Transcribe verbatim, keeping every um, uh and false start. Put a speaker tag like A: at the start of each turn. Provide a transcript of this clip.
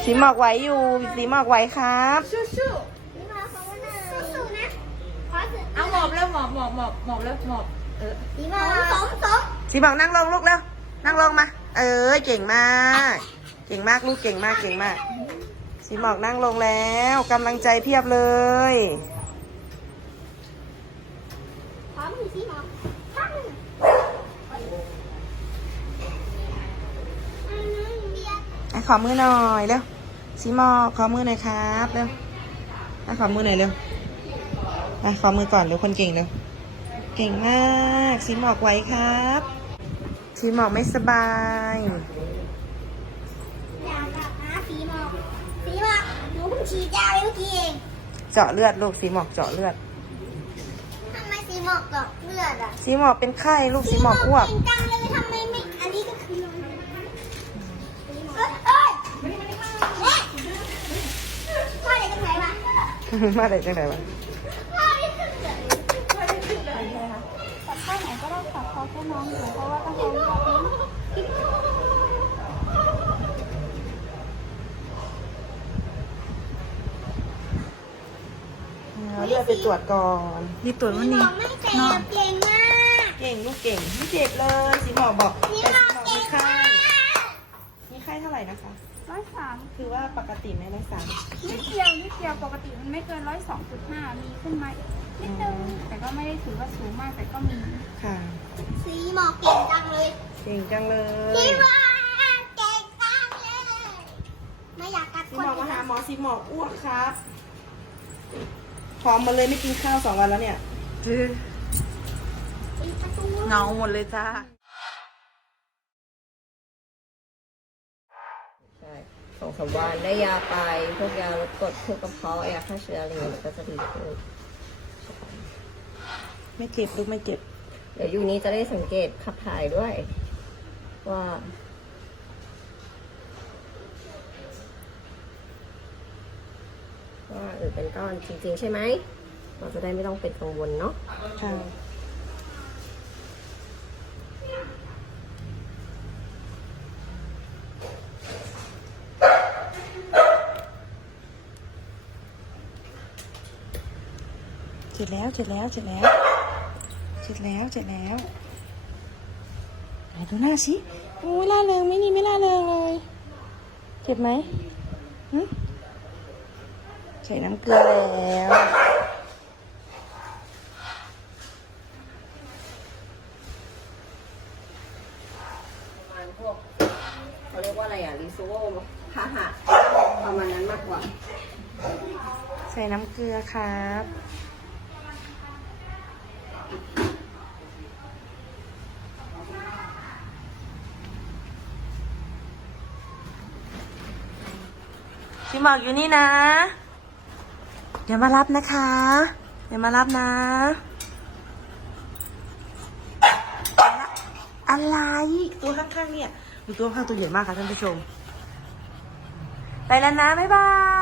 A: สีหมอกไหวอยู่สีหมอกไหวครับ
B: ชูชู
C: นี่มาเขาว่าน่าสู้ๆนะขอสึก
B: เอาหมอบแล้วหมอบหมอบหมอบหมอบแล้วหมอบเออ
C: นี่มาสมสม
A: สีหมอกนั่งลงลูกเร็วนั่งลงมาเออเก่งมากเก่งมากลูกเก่งมากเก่งมากสีหมอกนั่งลงแล้วกำลังใจเพียบเลย
C: พร้อมคือสีหมอกทั้ง
A: อ่ะขอมือหน่อยเร็วสีหมอกขอมือหน่อยครับเร็วอ่ะขอมือหน่อยเร็วอ่ะขอมือก่อนเร็วคนเก่งเร็วเก่งมากสีหมอกไหวครับสีหมอกไม่สบาย
C: อยากกลับนะสีหมอกสีหมอกหนูเพิ่งฉีดยาไปเมื่อกี้เอง
A: เจาะเลือดลูกสีหมอกเจาะเลือด
C: ทำไมสีหมอกเจาะเลือดอ่ะ
A: สีหมอกเป็นไข้ลูกสีหมอกอ้วก
C: เก่งจังเลยทำไมไม่อันนี้ก็คือเอ้ยเอ้ยเนี่ยพ่อเด็กตรงไหนวะ
A: มาได้จังไหนวะ
C: พ่อนี่คือเกิดตัดข้างไหนก็ได้ตัดคอแค่น้องอยู่เพราะว่าต้องเอาเลือดทิ้ง
A: เอาเลือดไปตรวจก่อนรีบตรวจวันนี้
C: ไม่เจ็บเก่งมาก
A: เก่งลูกเก่งไม่เจ็บเลยสีหมอกบอก
C: สี
A: แต่
C: หม
A: สี
C: อก
A: หมอก
C: เก่
A: มี
C: ง
A: ไข้
C: มาก
A: มีไข้เท่าไหร่นะคะ
D: ร้อยสาม
A: คือว่าปกติไหมร้อยสาม
D: นิดเดียวนิดเดียวปกติมันไม่เกินร้อยสองจุดห้ามีขึ้นมานิดนึงแต่ก็ไม่ได้ถือว่าสูงมากแต่ก็มี
A: ค่ะ
C: สีหมอกเก่งจังเลย
A: เก่งจังเลย
C: สีหมอกเก่งจังเลยไม่อยากกัด
A: สี
C: คน
A: หมอก
C: อื่
A: มาน หา
C: นะ
A: หมอสีหมอกอ้วกครับพร้อมมาเลยไม่กินข้าวสองวันแล้วเนี่ย
C: ปิดประตู
B: เงาหมดเลยจ้า
E: ใช่สองสามวันได้ยาไปพวกยาลดกรดพวกกระเพาะยาฆ่าเชื้ออะไรเงี้ยมันก็จะดีขึ้น
A: ไม่เจ็บลูกไม่เจ็บ
E: เดี๋ยวยูนี้จะได้สังเกตขับถ่ายด้วย ว่าว่าเออเป็นก้อนจริงๆใช่ไหมเราจะได้ไม่ต้องเป็นกังวลเนาะ
A: ค่ะเสร็จแล้วเสร็จแล้วเสร็จแล้วเสร็จแล้วเสร็จแล้วไหนดูหน้าสิโอ้ยล่าเริงไหม่นี่ไม่ล่าเริงเลยเจ็บไหมหึใส่น้ำเกลือแล้ว
E: ประมาณพวกเขาเรียกว่าอะไรอ่ะรีซูโวพาหะประมาณนั้นมากกว่า
A: ใส่น้ำเกลือครับสีหมอกอยู่นี่นะ เดี๋ยวมารับนะคะ เดี๋ยวมารับนะ อะไร ตัวข้างๆเนี่ยมีตัวข้างตัวใหญ่มากค่ะท่านผู้ชม ไปแล้วนะ บ๊ายบาย